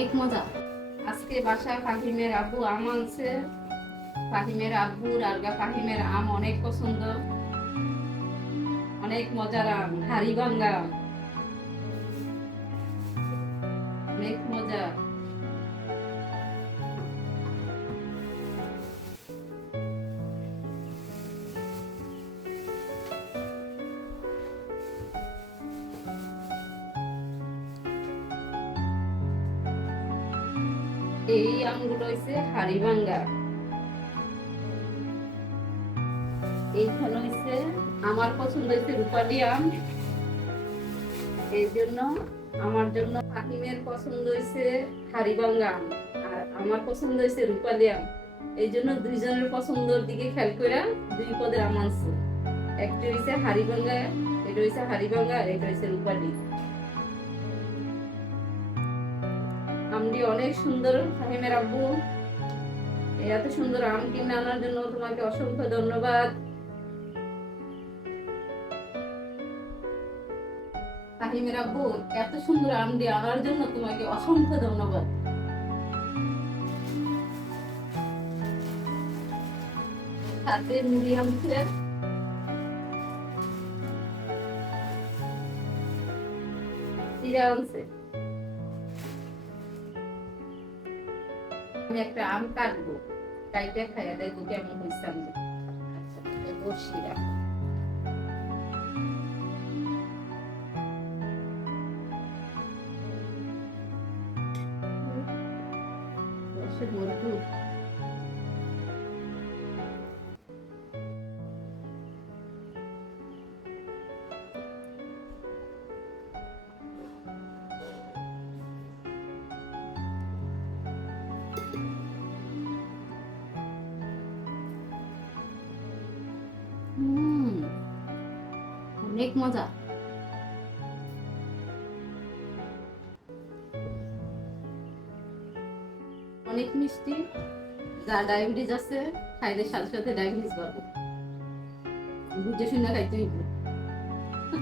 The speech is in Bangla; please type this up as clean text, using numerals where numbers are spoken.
অনেক মজা। আজকে বাসায় ফাহিমের আব্বু আম আনছে। ফাহিমের আব্বুর আর ফাহিমের আম অনেক পছন্দ, অনেক মজার আম, হাড়ি ভাঙ্গা আম, অনেক মজা। এই আমগুলো হইছে হাড়ি ভাঙ্গা। এইখানে হইছে আমার পছন্দ হইছে রূপালি আম, এই জন্য আমার জন্য ফাহিমের পছন্দ হইছে হাড়িভাঙ্গা আম, আর আমার পছন্দ হইছে রূপালি আম। এই জন্য দুইজনের পছন্দের দিকে খেয়াল করে দুই পদের আম আনছে। একটা হইছে হাড়িভাঙ্গা, এটা হইছে হাড়িভাঙ্গা, আর এটা হইছে রূপালি। আমটি অনেক সুন্দর। ফাহিমের আব্বু এত সুন্দর আম কিনে আনার জন্য তোমাকে অসংখ্য ধন্যবাদ। ফাহিমের আব্বু এত সুন্দর আমটি আনার জন্য তোমাকে অসংখ্য ধন্যবাদ। সাথে মুড়ি আনছে, চিড়া আনছে। আমি একটা আম কাটবো, কাইটে খাইয়া দেখবো কেমন হয়েছে আমটা। আচ্ছা, বসি রাখো। বসে ভরপুর। অনেক মজা। অনেক মিষ্টি। যার ডায়াবেটিস আছে খাইলে সাথে সাথে ডায়াবেটিস বাড়বে, বুঝে শুনে খাইতে হইবে।